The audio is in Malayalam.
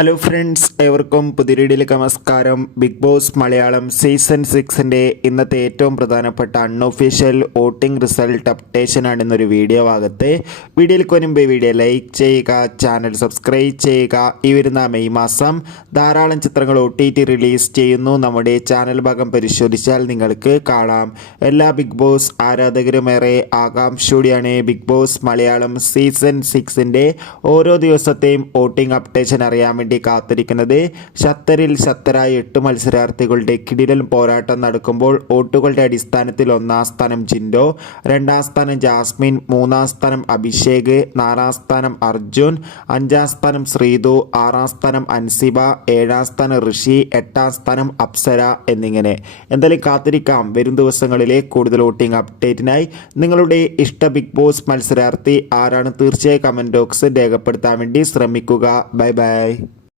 ഹലോ ഫ്രണ്ട്സ് ഏവർക്കും പുതിരീടിയിലേക്ക് നമസ്കാരം. ബിഗ് ബോസ് മലയാളം സീസൺ സിക്സിന്റെ ഇന്നത്തെ ഏറ്റവും പ്രധാനപ്പെട്ട അൺഒഫീഷ്യൽ വോട്ടിംഗ് റിസൾട്ട് അപ്ഡേഷൻ ആണെന്നൊരു വീഡിയോ ഭാഗത്ത്. വീഡിയോയിലേക്ക് വരുമ്പോൾ വീഡിയോ ലൈക്ക് ചെയ്യുക ചാനൽ സബ്സ്ക്രൈബ് ചെയ്യുക. ഈ വരുന്ന മെയ് മാസം ധാരാളം ചിത്രങ്ങൾ ഒ ടി ടി റിലീസ് ചെയ്യുന്നു. നമ്മുടെ ചാനൽ ഭാഗം പരിശോധിച്ചാൽ നിങ്ങൾക്ക് കാണാം. എല്ലാ ബിഗ് ബോസ് ആരാധകരുമേറെ ആകാംക്ഷയോടെയാണ് ബിഗ് ബോസ് മലയാളം സീസൺ സിക്സിന്റെ ഓരോ ദിവസത്തെയും വോട്ടിംഗ് അപ്ഡേഷൻ അറിയാൻ വേണ്ടി കാത്തിരിക്കുന്നത്. ഷത്തറിൽ ഷത്തരായ എട്ട് മത്സരാർത്ഥികളുടെ കിടിലൻ പോരാട്ടം നടക്കുമ്പോൾ വോട്ടുകളുടെ അടിസ്ഥാനത്തിൽ ഒന്നാം സ്ഥാനം ജിൻഡോ രണ്ടാം സ്ഥാനം ജാസ്മിൻ മൂന്നാം സ്ഥാനം അഭിഷേക് നാലാം സ്ഥാനം അർജുൻ അഞ്ചാം സ്ഥാനം ശ്രീതു ആറാം സ്ഥാനം അൻസിബ ഏഴാം സ്ഥാനം ഋഷി എട്ടാം സ്ഥാനം അപ്സര എന്നിങ്ങനെ. എന്തായാലും കാത്തിരിക്കാം. വരും ദിവസങ്ങളിലെ കൂടുതൽ വോട്ടിംഗ് അപ്ഡേറ്റിനായി നിങ്ങളുടെ ഇഷ്ട ബിഗ് ബോസ് മത്സരാർത്ഥി ആരാണ്? തീർച്ചയായും കമന്റ് ബോക്സ് രേഖപ്പെടുത്താൻ വേണ്ടി ശ്രമിക്കുക. Bye bye.